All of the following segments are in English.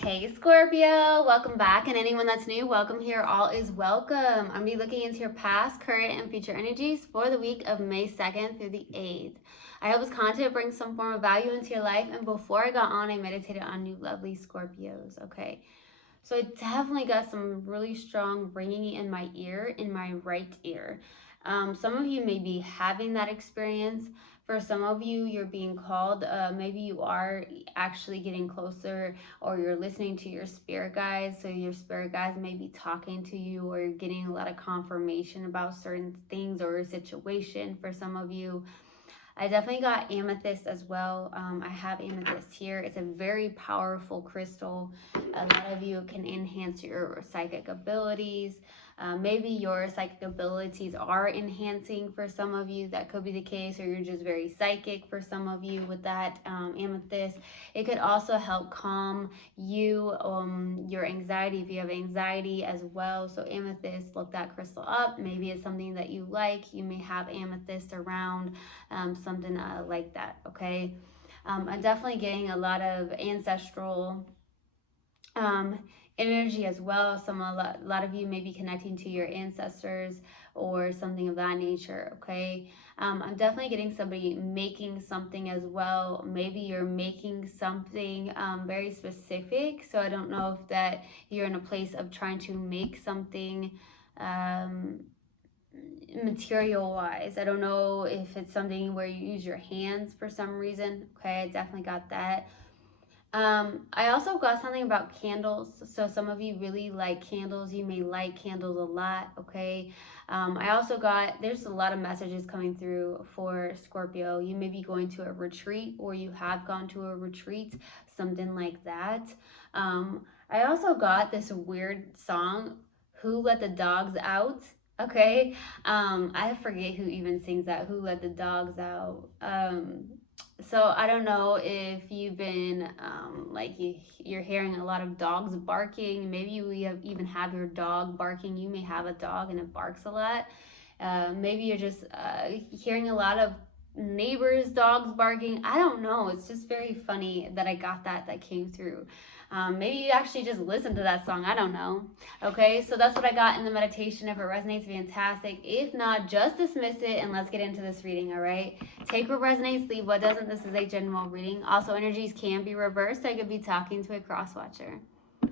Hey Scorpio, welcome back, and anyone that's new, welcome here. All is welcome. I'm going to be looking into your past, current, and future energies for the week of May 2nd through the 8th. I hope this content brings some form of value into your life, and before I got on, I meditated on you lovely Scorpios, okay? So I definitely got some really strong ringing in my ear, in my right ear. Some of you may be having that experience. For some of you, you're being called. Maybe you are actually getting closer, or you're listening to your spirit guides. So your spirit guides may be talking to you, or you're getting a lot of confirmation about certain things or a situation. For some of you, I definitely got amethyst as well. I have amethyst here. It's a very powerful crystal. A lot of you can enhance your psychic abilities. Maybe your psychic abilities are enhancing for some of you. That could be the case, or you're just very psychic for some of you with that amethyst. It could also help calm you, your anxiety if you have anxiety as well. So amethyst, look that crystal up. Maybe it's something that you like. You may have amethyst around, something like that, okay? I'm definitely getting a lot of ancestral um, energy as well. A lot of you may be connecting to your ancestors or something of that nature, okay? I'm definitely getting somebody making something as well. Maybe you're making something very specific. So I don't know if that you're in a place of trying to make something material wise. I don't know if it's something where you use your hands for some reason. Okay, I definitely got that. I also got something about candles. So some of you really like candles. You may like candles a lot. Okay. I also got, there's a lot of messages coming through for Scorpio. You may be going to a retreat, or you have gone to a retreat, something like that. I also got this weird song, Who Let the Dogs Out? Okay. I forget who even sings that, Who Let the Dogs Out. So I don't know if you've been you're hearing a lot of dogs barking. Maybe you even have your dog barking. You may have a dog and it barks a lot. Maybe you're just hearing a lot of neighbors' dogs barking. I don't know. It's just very funny that I got that came through. Maybe you actually just listen to that song. I don't know. Okay, so that's what I got in the meditation. If it resonates, fantastic. If not, just dismiss it and let's get into this reading, all right? Take what resonates, leave what doesn't. This is a general reading. Also, energies can be reversed. I could be talking to a cross watcher. All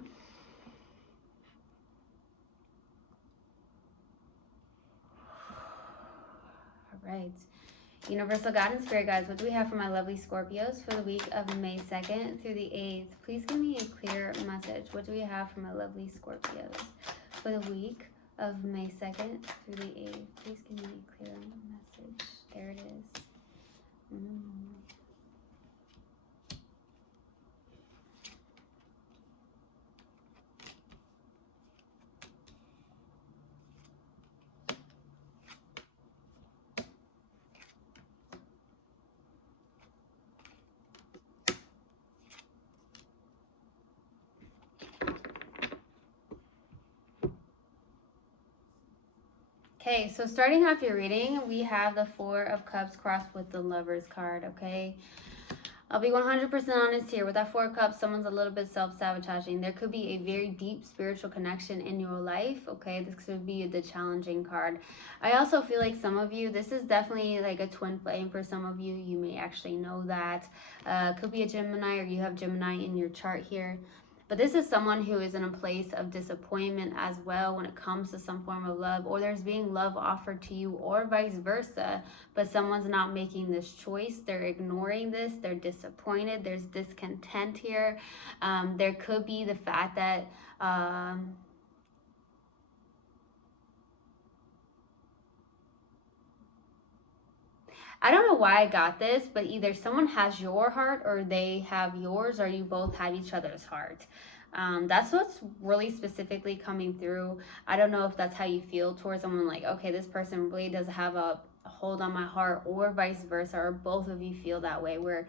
right. Universal God and Spirit Guides, what do we have for my lovely Scorpios for the week of May 2nd through the 8th? Please give me a clear message. What do we have for my lovely Scorpios for the week of May 2nd through the 8th? Please give me a clear message. There it is. Okay, so starting off your reading, we have the Four of Cups crossed with the Lover's card, okay? I'll be 100% honest here. With that Four of Cups, someone's a little bit self-sabotaging. There could be a very deep spiritual connection in your life, okay? This could be the challenging card. I also feel like some of you, this is definitely like a twin flame for some of you. You may actually know that. Could be a Gemini, or you have Gemini in your chart here. But this is someone who is in a place of disappointment as well when it comes to some form of love, or there's being love offered to you, or vice versa, but someone's not making this choice. They're ignoring this. They're disappointed. There's discontent here. There could be the fact that I don't know why I got this, but either someone has your heart or they have yours, or you both have each other's heart. That's what's really specifically coming through. I don't know if that's how you feel towards someone, like, okay, this person really does have a hold on my heart, or vice versa, or both of you feel that way, where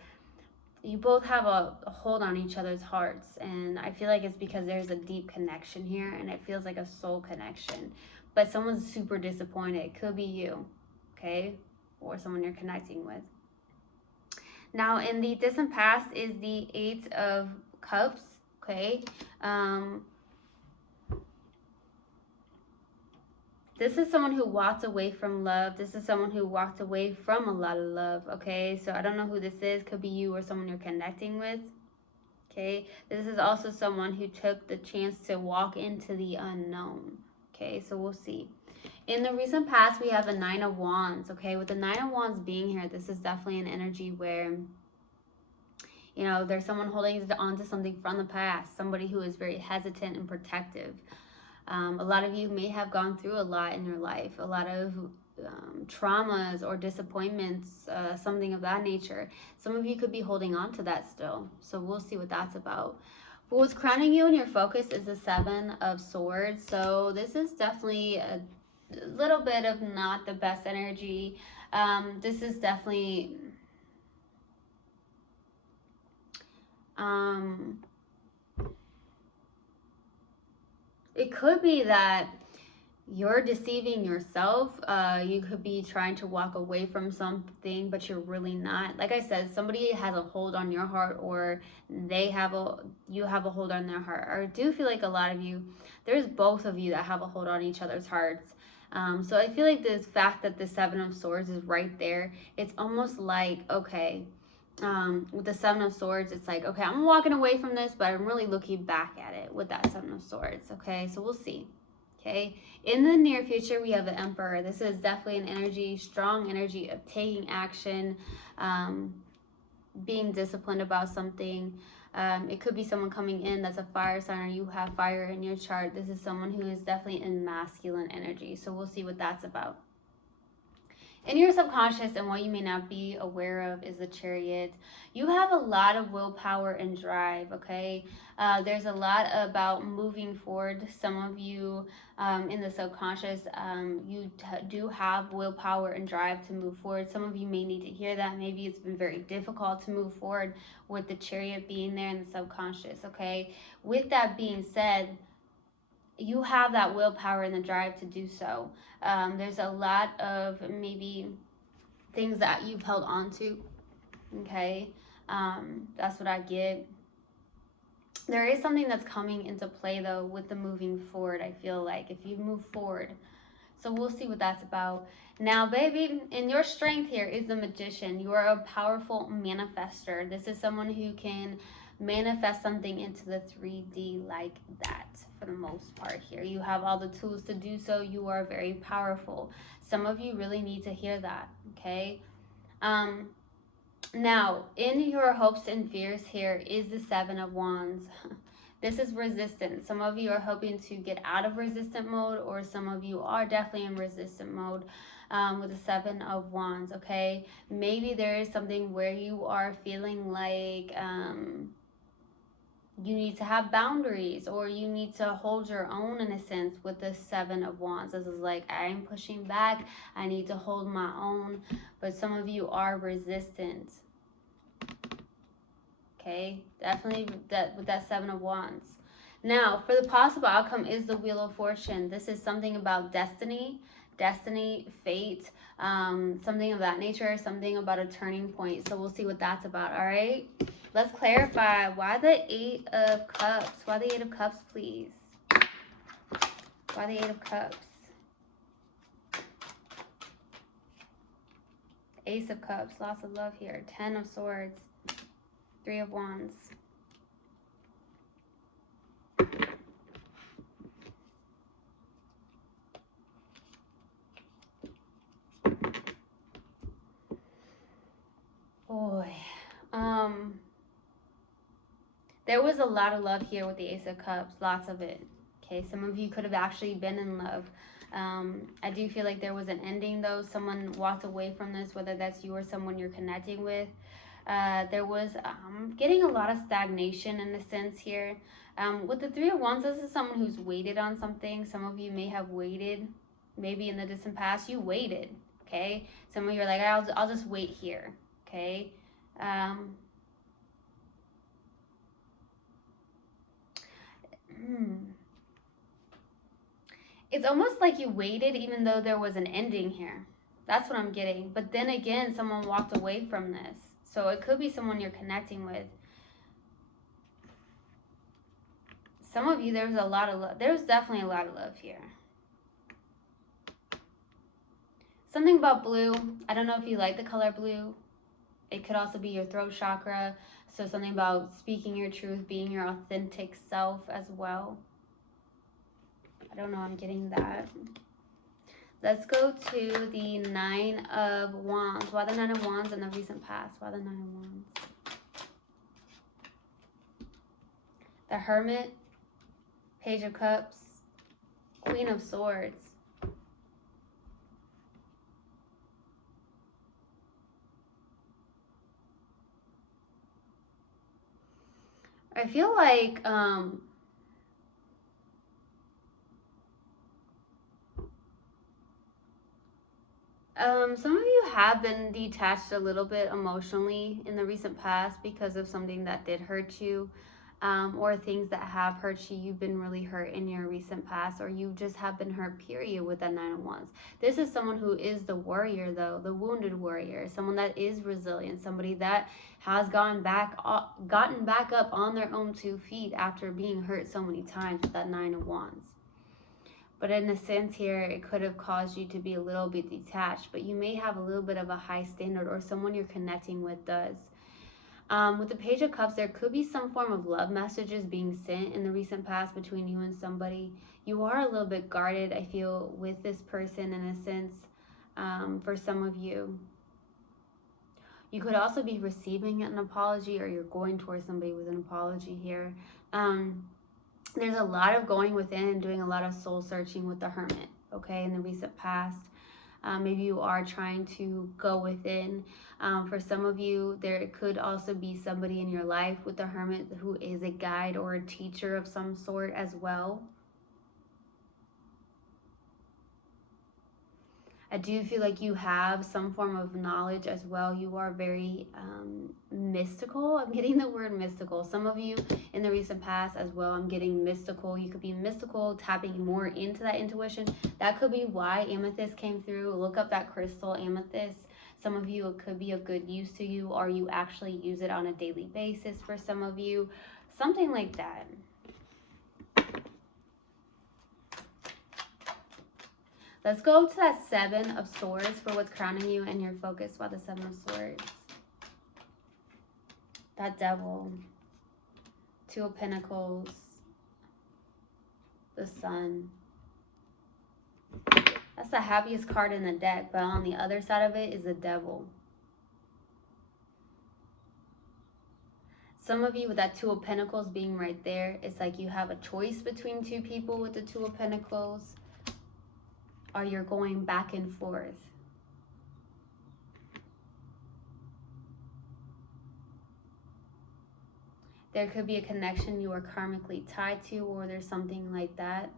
you both have a hold on each other's hearts. And I feel like it's because there's a deep connection here, and it feels like a soul connection. But someone's super disappointed. It could be you, okay? Or someone you're connecting with. Now, in the distant past is the Eight of Cups, okay? This is someone who walked away from love. This is someone who walked away from a lot of love, okay? So I don't know who this is. Could be you or someone you're connecting with, okay? This is also someone who took the chance to walk into the unknown, okay? So we'll see. In the recent past, we have the Nine of Wands, okay? With the Nine of Wands being here, this is definitely an energy where, you know, there's someone holding on to something from the past, somebody who is very hesitant and protective. A lot of you may have gone through a lot in your life, a lot of traumas or disappointments, something of that nature. Some of you could be holding on to that still. So we'll see what that's about. But what's crowning you and your focus is the Seven of Swords. So this is definitely a little bit of not the best energy. This is definitely... it could be that you're deceiving yourself. You could be trying to walk away from something, but you're really not. Like I said, somebody has a hold on your heart, or you have a hold on their heart. I do feel like a lot of you, there's both of you that have a hold on each other's hearts. So I feel like the fact that the Seven of Swords is right there, it's almost like, okay, with the Seven of Swords, it's like, okay, I'm walking away from this, but I'm really looking back at it with that Seven of Swords, okay? So we'll see, okay? In the near future, we have the Emperor. This is definitely an energy, strong energy of taking action, being disciplined about something. It could be someone coming in that's a fire sign, or you have fire in your chart. This is someone who is definitely in masculine energy, so we'll see what that's about. In your subconscious, and what you may not be aware of, is the Chariot. You have a lot of willpower and drive, okay? There's a lot about moving forward. Some of you in the subconscious, you do have willpower and drive to move forward. Some of you may need to hear that. Maybe it's been very difficult to move forward with the Chariot being there in the subconscious, okay? With that being said, you have that willpower and the drive to do so. There's a lot of maybe things that you've held on to, okay? That's what I get. There is something that's coming into play, though, with the moving forward, I feel like, if you move forward. So we'll see what that's about. Now, baby, in your strength here is the Magician. You are a powerful manifester. This is someone who can manifest something into the 3D like that. For the most part here, you have all the tools to do so. You are very powerful. Some of you really need to hear that, okay? Now, in your hopes and fears here is the Seven of Wands. This is resistance. Some of you are hoping to get out of resistant mode, or some of you are definitely in resistant mode with the Seven of Wands, okay? Maybe there is something where you are feeling like you need to have boundaries, or you need to hold your own, in a sense, with the Seven of Wands. This is like, I'm pushing back, I need to hold my own, but some of you are resistant, okay? Definitely that with that Seven of Wands. Now, for the possible outcome is the Wheel of Fortune. This is something about destiny, fate, something of that nature, something about a turning point. So we'll see what that's about, all right? Let's clarify. Why the Eight of Cups? Why the Eight of Cups, please? Why the Eight of Cups? Ace of Cups. Lots of love here. 10 of Swords. 3 of Wands. Boy. There was a lot of love here with the Ace of Cups, lots of it. Okay, some of you could have actually been in love. I do feel like there was an ending, though. Someone walked away from this, whether that's you or someone you're connecting with. There was getting a lot of stagnation in a sense here. With the Three of Wands, this is someone who's waited on something. Some of you may have waited, maybe in the distant past, you waited, okay? Some of you are like, I'll just wait here, okay? It's almost like you waited even though there was an ending here. That's what I'm getting. But then again, someone walked away from this. So it could be someone you're connecting with. Some of you, there's a lot of love. There's definitely a lot of love here. Something about blue. I don't know if you like the color blue. It could also be your throat chakra. So something about speaking your truth, being your authentic self as well. I don't know, I'm getting that. Let's go to the 9 of Wands. Why the 9 of Wands in the recent past? Why the 9 of Wands? The Hermit, Page of Cups, Queen of Swords. I feel like some of you have been detached a little bit emotionally in the recent past because of something that did hurt you, or things that have hurt you. You've been really hurt in your recent past, or you just have been hurt, period, with that 9 of Wands. This is someone who is the warrior, though, the wounded warrior, someone that is resilient, somebody that has gotten back up on their own 2 feet after being hurt so many times with that 9 of Wands. But in a sense here, it could have caused you to be a little bit detached, but you may have a little bit of a high standard, or someone you're connecting with does. With the Page of Cups, there could be some form of love messages being sent in the recent past between you and somebody. You are a little bit guarded, I feel, with this person in a sense, for some of you. You could also be receiving an apology, or you're going towards somebody with an apology here. There's a lot of going within and doing a lot of soul searching with the Hermit, okay, in the recent past. Maybe you are trying to go within. For some of you, there could also be somebody in your life with the Hermit who is a guide or a teacher of some sort as well. I do feel like you have some form of knowledge as well. You are very mystical. I'm getting the word mystical. Some of you in the recent past as well, I'm getting mystical. You could be mystical, tapping more into that intuition. That could be why amethyst came through. Look up that crystal, amethyst. Some of you, it could be of good use to you, or you actually use it on a daily basis for some of you. Something like that. Let's go to that 7 of Swords for what's crowning you and your focus. While the 7 of Swords. That Devil. 2 of Pentacles. The Sun. That's the happiest card in the deck, but on the other side of it is the Devil. Some of you with that 2 of Pentacles being right there, it's like you have a choice between 2 people with the 2 of Pentacles. Or you're going back and forth. There could be a connection you are karmically tied to, or there's something like that,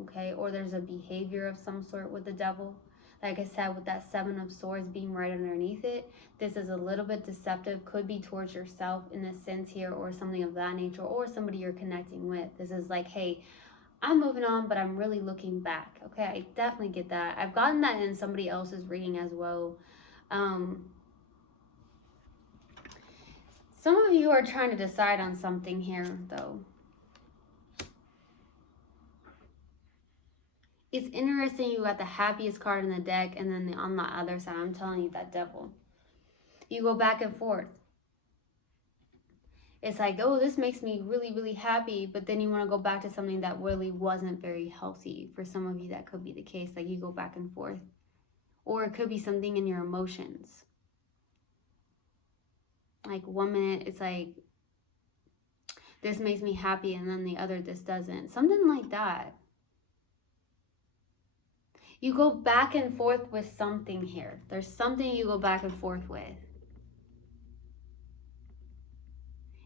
okay? Or there's a behavior of some sort with the Devil. Like I said, with that 7 of Swords being right underneath it, this is a little bit deceptive. Could be towards yourself in a sense here, or something of that nature, or somebody you're connecting with. This is like, hey, I'm moving on, but I'm really looking back. Okay, I definitely get that. I've gotten that in somebody else's reading as well. Some of you are trying to decide on something here, though. It's interesting you got the happiest card in the deck, and then on the other side, I'm telling you, that Devil. You go back and forth. It's like, oh, this makes me really, really happy. But then you want to go back to something that really wasn't very healthy. For some of you, that could be the case. Like you go back and forth. Or it could be something in your emotions. Like 1 minute, it's like, this makes me happy. And then the other, this doesn't. Something like that. You go back and forth with something here. There's something you go back and forth with.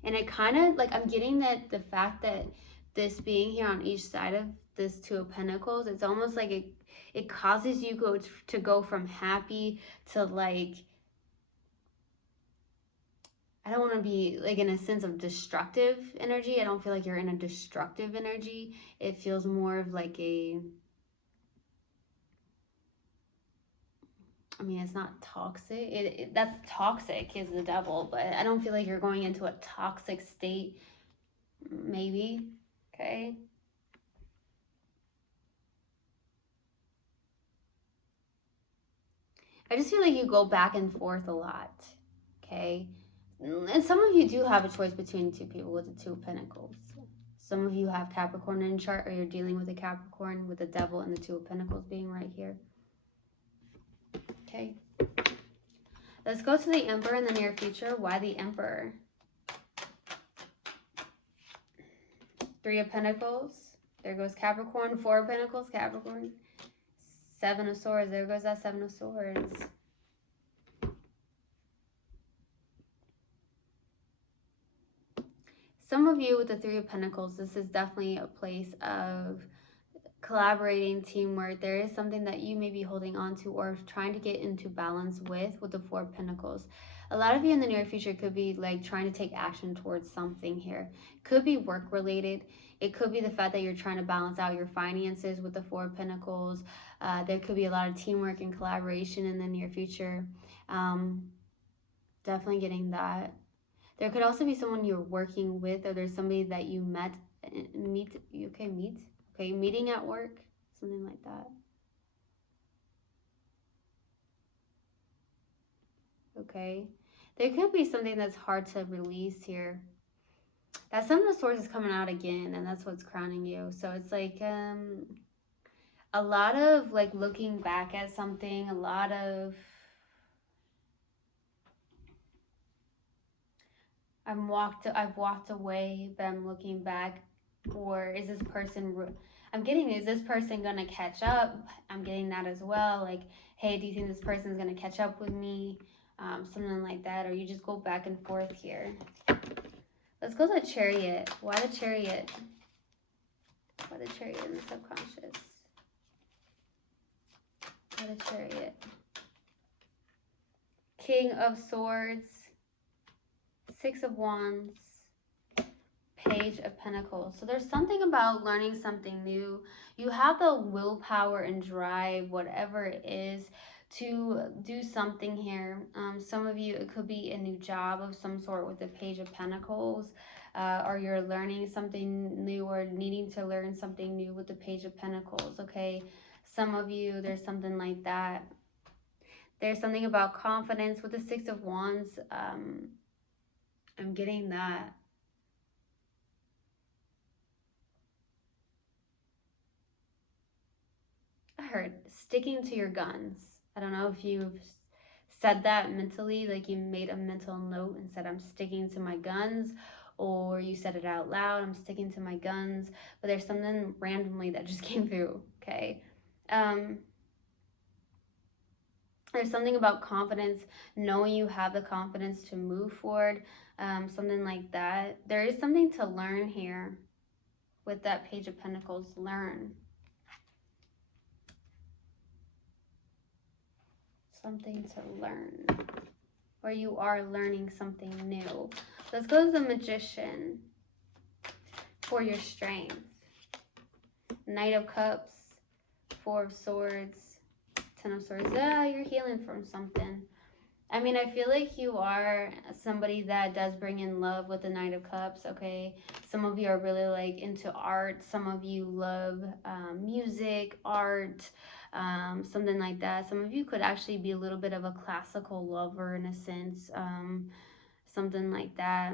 And it kind of, like, I'm getting that the fact that this being here on each side of this 2 of Pentacles, it's almost like it causes you to go from happy to, like, I don't want to be, like, in a sense of destructive energy. I don't feel like you're in a destructive energy. It feels more of like I mean, it's not toxic. That's toxic is the Devil, but I don't feel like you're going into a toxic state. Maybe. Okay. I just feel like you go back and forth a lot. Okay. And some of you do have a choice between two people with the Two of Pentacles. Some of you have Capricorn in chart, or you're dealing with a Capricorn with the Devil and the Two of Pentacles being right here. Okay. Let's go to the Emperor in the near future. Why the Emperor? Three of Pentacles. There goes Capricorn. Four of Pentacles, Capricorn. Seven of Swords. There goes that Seven of Swords. Some of you with the Three of Pentacles, this is definitely a place of collaborating, teamwork. There is something that you may be holding on to or trying to get into balance with the Four of Pentacles. A lot of you in the near future could be like trying to take action towards something here. Could be work related. It could be the fact that you're trying to balance out your finances with the Four of Pentacles. There could be a lot of teamwork and collaboration in the near future. Definitely getting that. There could also be someone you're working with, or there's somebody that you meeting at work, something like that. Okay. There could be something that's hard to release here. That Seven of Swords is coming out again, and that's what's crowning you. So it's like a lot of like looking back at something, a lot of I've walked away, but I'm looking back. Or is this person, is this person gonna catch up? I'm getting that as well. Like, hey, do you think this person's gonna catch up with me? Something like that. Or you just go back and forth here. Let's go to Chariot. Why the Chariot? Why the Chariot in the subconscious? Why the Chariot? King of Swords. Six of Wands. Page of Pentacles. So there's something about learning something new. You have the willpower and drive, whatever it is, to do something here. Some of you, it could be a new job of some sort with the Page of Pentacles, or you're learning something new or needing to learn something new with the Page of Pentacles, okay? Some of you, there's something like that. There's something about confidence with the Six of Wands. I'm getting that. I heard sticking to your guns. I don't know if you've said that mentally, like you made a mental note and said, I'm sticking to my guns, or you said it out loud, I'm sticking to my guns, but there's something randomly that just came through, okay? There's something about confidence, knowing you have the confidence to move forward, something like that. There is something to learn here with that Page of Pentacles, learn. Something to learn, or you are learning something new. Let's go to the Magician for your strength. Knight of Cups, Four of Swords, Ten of Swords. Yeah, you're healing from something. I mean, I feel like you are somebody that does bring in love with the Knight of Cups, okay? Some of you are really like into art. Some of you love music, art, something like that. Some of you could actually be a little bit of a classical lover in a sense, something like that.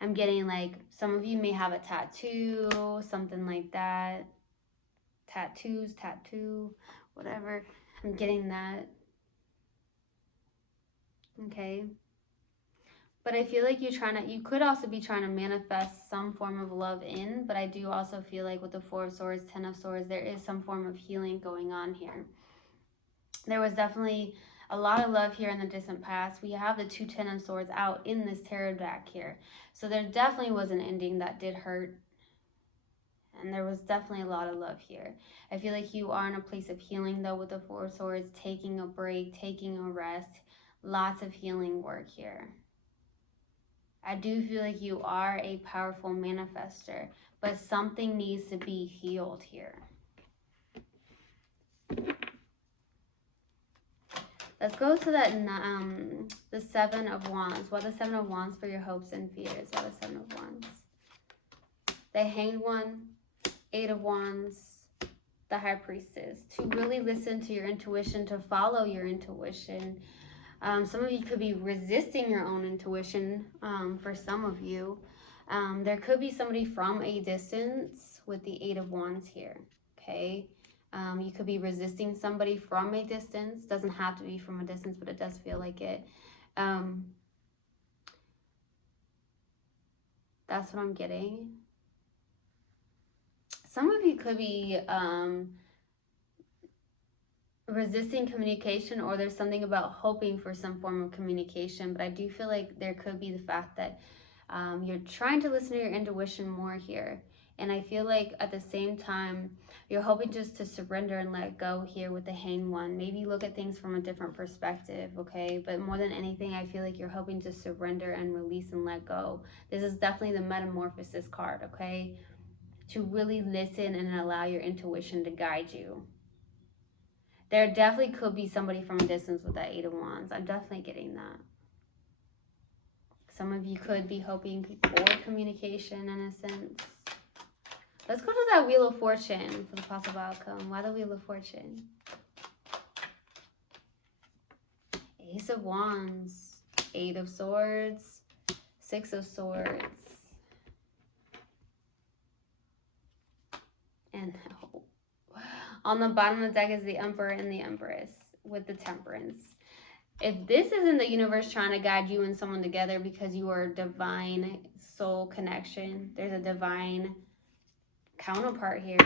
I'm getting like some of you may have a tattoo, something like that. Tattoo, whatever. I'm getting that. Okay. But I feel like you could also be trying to manifest some form of love in, but I do also feel like with the Four of Swords, Ten of Swords, there is some form of healing going on here. There was definitely a lot of love here in the distant past. We have the two Ten of Swords out in this tarot deck here. So there definitely was an ending that did hurt. And there was definitely a lot of love here. I feel like you are in a place of healing, though, with the Four of Swords, taking a break, taking a rest. Lots of healing work here. I do feel like you are a powerful manifester, but something needs to be healed here. Let's go to that the Seven of Wands. What the Seven of Wands for your hopes and fears? What the Seven of Wands? the Hanged One, Eight of Wands, the High Priestess. To really listen to your intuition, to follow your intuition. Some of you could be resisting your own intuition for some of you. There could be somebody from a distance with the Eight of Wands here, okay? You could be resisting somebody from a distance. Doesn't have to be from a distance, but it does feel like it. That's what I'm getting. Some of you could be resisting communication, or there's something about hoping for some form of communication, but I do feel like there could be the fact that you're trying to listen to your intuition more here. And I feel like at the same time, you're hoping just to surrender and let go here with the Hanged One. Maybe look at things from a different perspective, okay? But more than anything, I feel like you're hoping to surrender and release and let go. This is definitely the Metamorphosis card, okay? To really listen and allow your intuition to guide you. There definitely could be somebody from a distance with that Eight of Wands. I'm definitely getting that. Some of you could be hoping for communication in a sense. Let's go to that Wheel of Fortune for the possible outcome. Why the Wheel of Fortune? Ace of Wands, Eight of Swords, Six of Swords. And on the bottom of the deck is the Emperor and the Empress with the Temperance. If this isn't the universe trying to guide you and someone together because you are a divine soul connection, there's a divine counterpart here.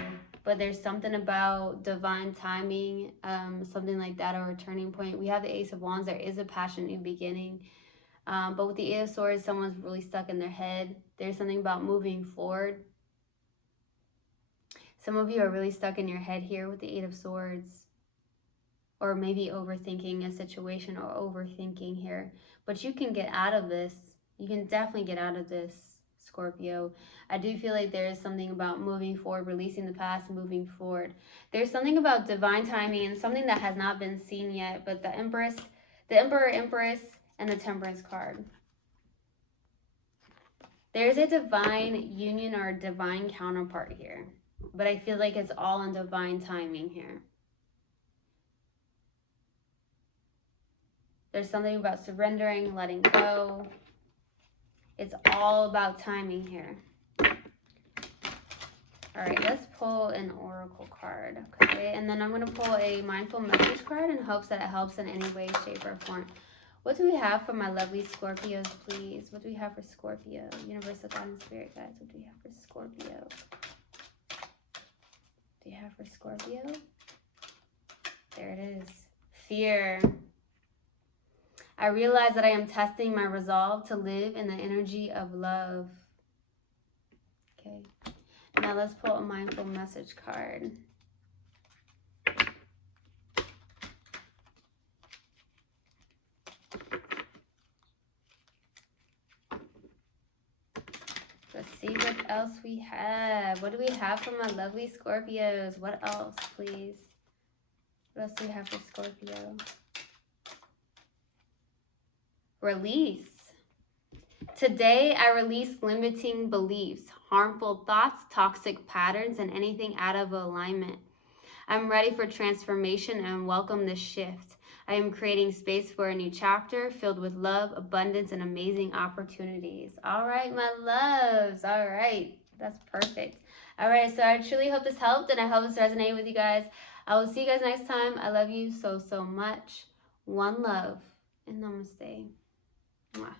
But there's something about divine timing, something like that, or a turning point. We have the Ace of Wands. There is a passionate new beginning. But with the Eight of Swords, someone's really stuck in their head. There's something about moving forward. Some of you are really stuck in your head here with the Eight of Swords. Or maybe overthinking a situation or overthinking here. But you can get out of this. You can definitely get out of this, Scorpio. I do feel like there is something about moving forward, releasing the past, moving forward. There's something about divine timing and something that has not been seen yet. But the Empress, the Emperor, Empress, and the Temperance card. There's a divine union or a divine counterpart here. But I feel like it's all in divine timing here. There's something about surrendering, letting go. It's all about timing here. All right, let's pull an oracle card, okay? And then I'm going to pull a mindful message card in hopes that it helps in any way, shape, or form. What do we have for my lovely Scorpios, please? What do we have for Scorpio? Universal God and Spirit guides. What do we have for Scorpio? What do you have for Scorpio? There it is. Fear. I realize that I am testing my resolve to live in the energy of love. Okay. Now let's pull a mindful message card. Let's see what else we have. What do we have for my lovely Scorpios? What else, please? What else do we have for Scorpio? Release. Today, I release limiting beliefs, harmful thoughts, toxic patterns, and anything out of alignment. I'm ready for transformation and welcome this shift. I am creating space for a new chapter filled with love, abundance, and amazing opportunities. All right, my loves. All right. That's perfect. All right. So I truly hope this helped, and I hope this resonated with you guys. I will see you guys next time. I love you so, so much. One love, and namaste. Mwah.